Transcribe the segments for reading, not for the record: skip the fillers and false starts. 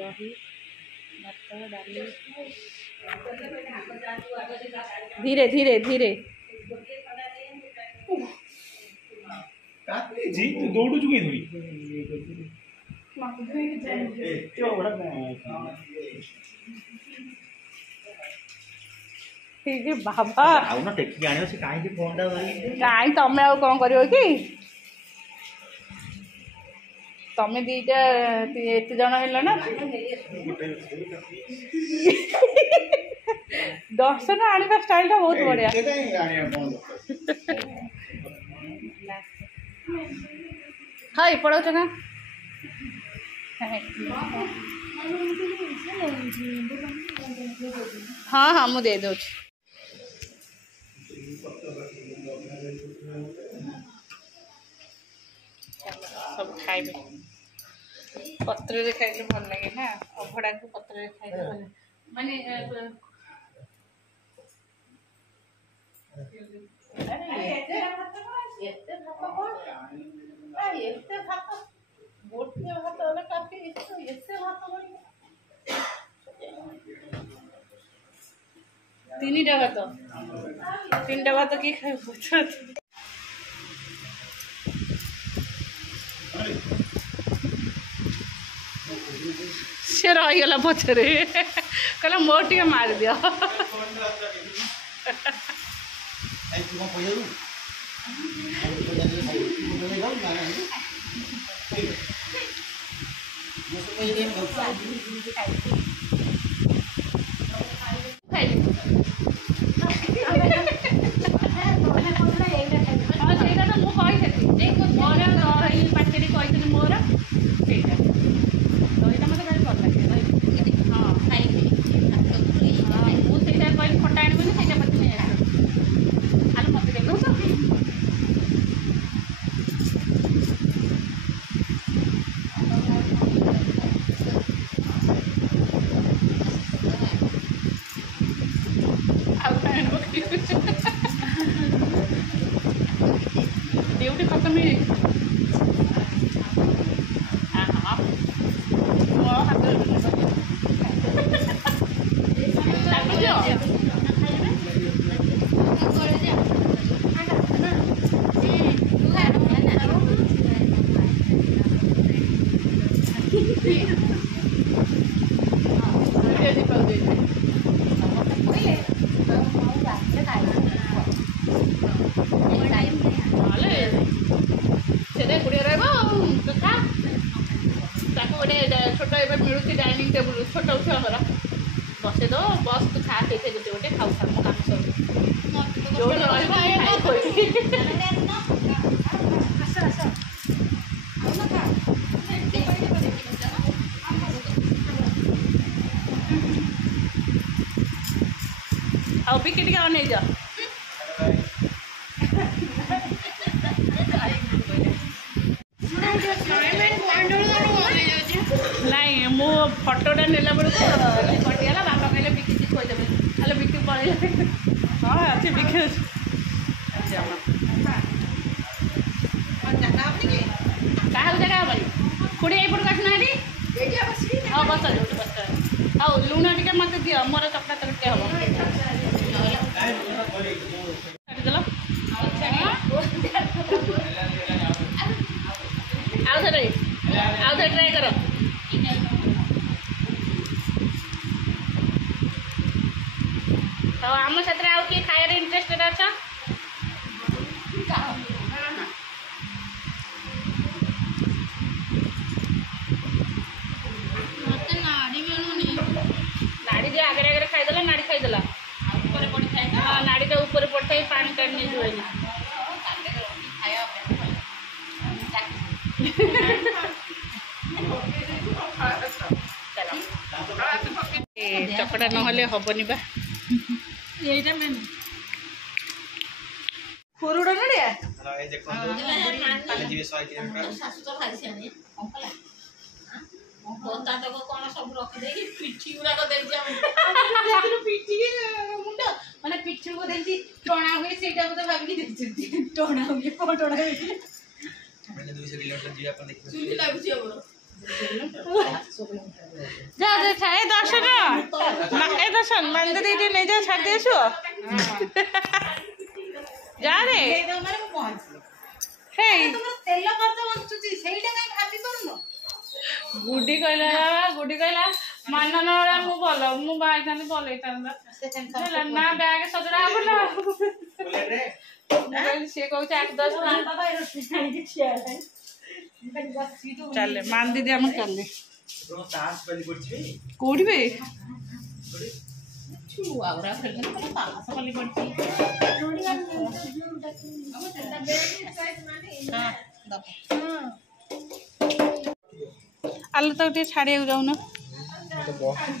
दही भात डाली धीरे धीरे धीरे जी तू दौड़ू चुके तुई बाबा आउना टेकी आनियो से काहे के फोन दा धरि काई तमे आ कोन करियो कि तमे दीटा एत जन हेलो ना दर्शन आने स्टाइल टा बहुत बढ़िया हाय पड़ो चका हाँ हाँ मुझे दे दो सब खाइबे पत्र खाइले भल लगे ना अभड़ा को पत्र खाइले भल माने तीन डबा तो किए खाए से रहीगला पचरे कहला मोर टे मार दिया ड्यूटी खत्म ही छोट एवं मिलूँ डाइनिंग टेबुल छोट छुआ बसे दो बस तू खा गोटे गोटे खाऊ खा मो काम सब ଆଉ ବିକି ଟିକେ ଅନେଇଯ ନାଇଁ ମୁଁ ଫଟୋଟା ନେଲା ବେଳକୁ କଟିଗଲା ବାପା କହିଲେ ବିକି କହିଦେବେ ହେଲେ ବିକି ପଳେଇଲେ ହଁ ଅଛି ବିକି ଅଛି କାହାକୁ ଜାଗା ହେବନି ଖୁଡ଼ି ଏଇପଟକୁ ଆସୁନାହାନ୍ତି ହଁ ବସ ଯୋଉଠି ବସ ଆଉ ଲୁଣ ଟିକେ ମୋତେ ଦିଅ ମୋର ଚକଟା ତରକାରୀ ହବ କାଟିଦେଲ ଆଉ ଥରେ ଟ୍ରାଏ କର तो आम साथ आउ किए खाइबार इंटरेस्टेड अच्छा नाड़ी जो आगे आगे खाईदेला नाड़ी खाईदेला हाँ नाड़ी तो ऊपर पड़ता पानी काट नहीं जुए चकड़ा नहले हेनी बा এইটা মেন ফুরুড় নড়িয়া এই দেখো কালে জিবে 100 কিলোমিটার শাশু তো ভাই সিয়ানি অঙ্কলা কোনটা তো কোন সব রখি দেই পিঠি গুলা কো দেই আমি পিঠি মুন্ড মানে পিঠি কো দেই টଣା हुए सेटा को तो भाभी देछि टोणा हुए को टोणा हुए मैंने 200 किलोमीटर जी अपन देखि चुली लागुछि अब जा जा खाए दर्शन ए दर्शन मंदिर ये नहीं जा छाड़ दे छो जा रे हे तेल खर्च बंचुची ସେଇଟା କାଇଁ ଭାବି କରୁନ गुडी कहला मान ना मु बोल मु बाइथानी बोलैथान ना बैग सजड़ा हो ना से कहू 8-10 चल मान दीदी हम चल कोठी बे छुआ उरा खेलने तो तास वाली पड़ती आलू तो टे छाड़े जाऊ ना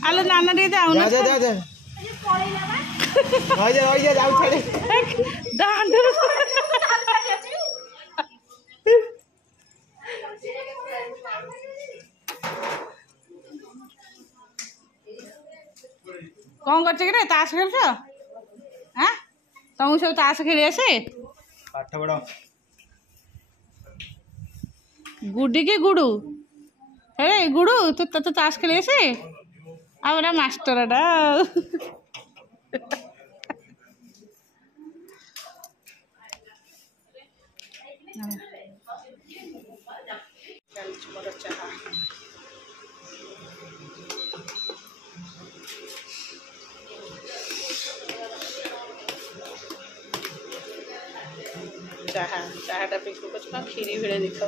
आलू नाना टे जाऊ ना जा जा जा रही जा जाऊ छाड़े दांड कौन करछे कि रे ताश खेलछ हां तुम सब ताश खेली आसे पाठ पढ़ गुडी के गुडू हे गुडू तू तो ताश खेली आसे आमरा मास्टर डा चाहाटा पिंकू को खीरी भिड़े देखा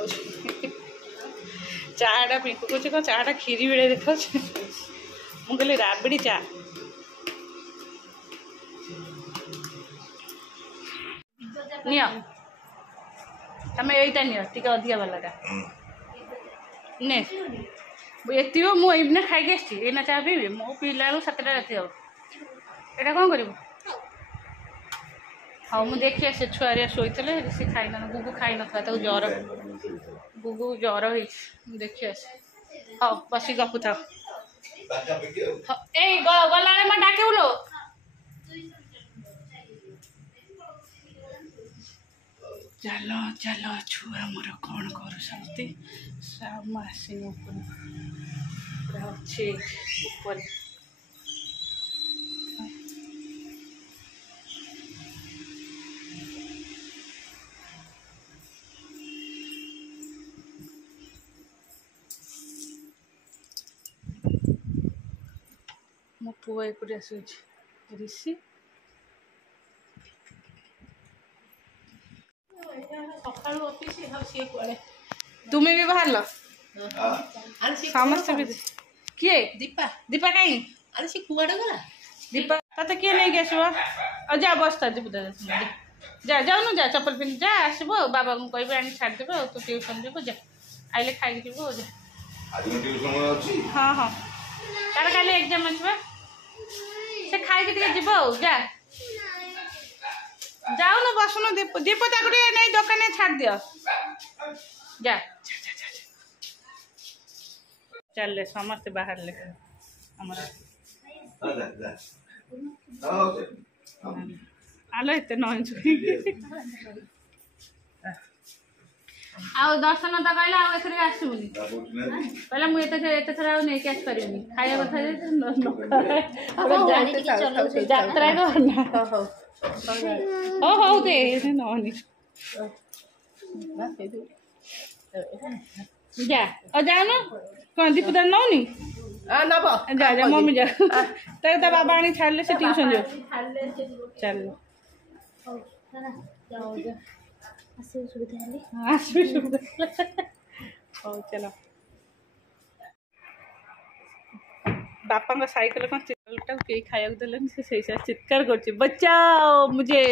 चाहाटा पिंकू को चाहाटा खीरी भिड़े देखा मु कहली राबड़ी चा नियो तमें यहीटा नियो टिके अधिका वालाटा ने एत मुझे खाई आसना चाह पीबी मो पीला 7टा राति हम यहाँ कौन कर हाँ मुझे देखी आसे छुआ शोते सी खाई न गुगु खाई ना ज्वर गुगु ज्वर हो देखी आसे हाँ बस गपु था गला मैं डाके लो चलो चलो छुआ मोर कौन कर अच्छे ऊपर मो पुआ एकुटिया शुचे ऋषि तुम्हें भी बाहर लो समस्त भी किए दीपा दीपा कहीं अरे से कुआडे गला दीपा तते किए नहीं गए जा बस्ता दीपा जा जाऊ जा चप्पल पिंधि जा आसब बाबा को कह आनी छाड़ देव तू ट्यूशन जीव जा आइले खाई जीव जा हाँ हाँ तार काली एग्जाम अच्छे से खाई जीव जा जाऊ ना बसुन दीप दीप नहीं दुकान छाड़ दियो जा चल समस्त बाहर ले आलो एत नई आउ दर्शन तो कहले आउे आसबुनि कहला मुझे एत थर नहीं आस पारि खाया कथा यात्रा हो हो दे नौनी जा और जाओ ना कौन दीपदार नौनी नब जा जा मम्मी जा तो बाबा आनी छाड़ले से ट्यूशन जो चल चलो बापा साइकिल कौन चिल्टा कई खाया देलन से चित्कार कर बचाओ मुझे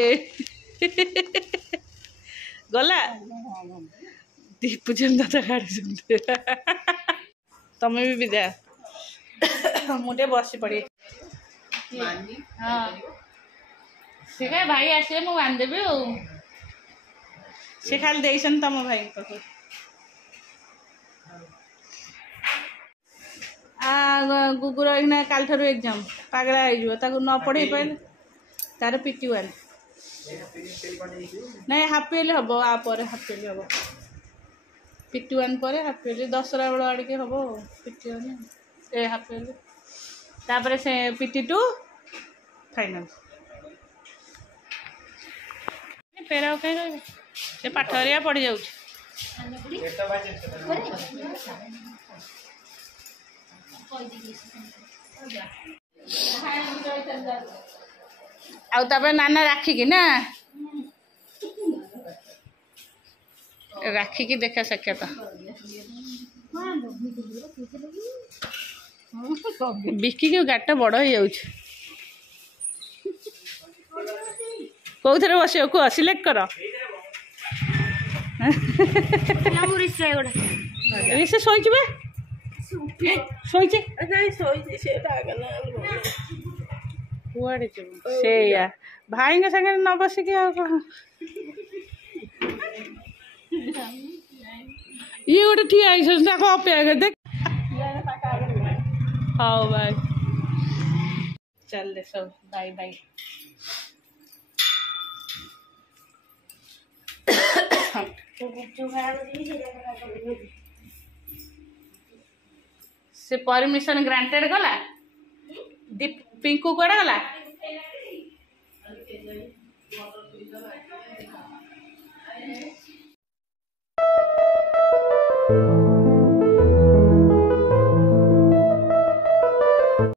गला दीप दादा गाड़ी सुनते तमें भी विदा मुझे बस पड़े हाँ सीखा भाई आसे मुझे बांधदेवी सी खाली देसन तम भाई पाख गुगुर एना काल ठार एग्जाम पगला हो न पढ़े पारे तार PT1 नहीं हाफ इयरली हम आप हाफ इयरली हम PT1 पर हाफ इयरली दसरा बेल आड़ के हम PT1 ए हाफ इयरली तापर से PT2 फाइनल फेरा कहीं रही से पाठ हरिया पड़ जाऊँ आउ नाना राखी की ना राखी की देखा साक्षात बिकी की गाटा बड़ हो जाऊँ कौ थे बस कुह सिलेक्ट कर शोचे भाई संगे न बसिक ये गोटे ठिया अपेक्षा देख हाँ भाई चल दे सब बाय बाय से परमिशन ग्रांटेड गला दीप पिंकू कड़ा गला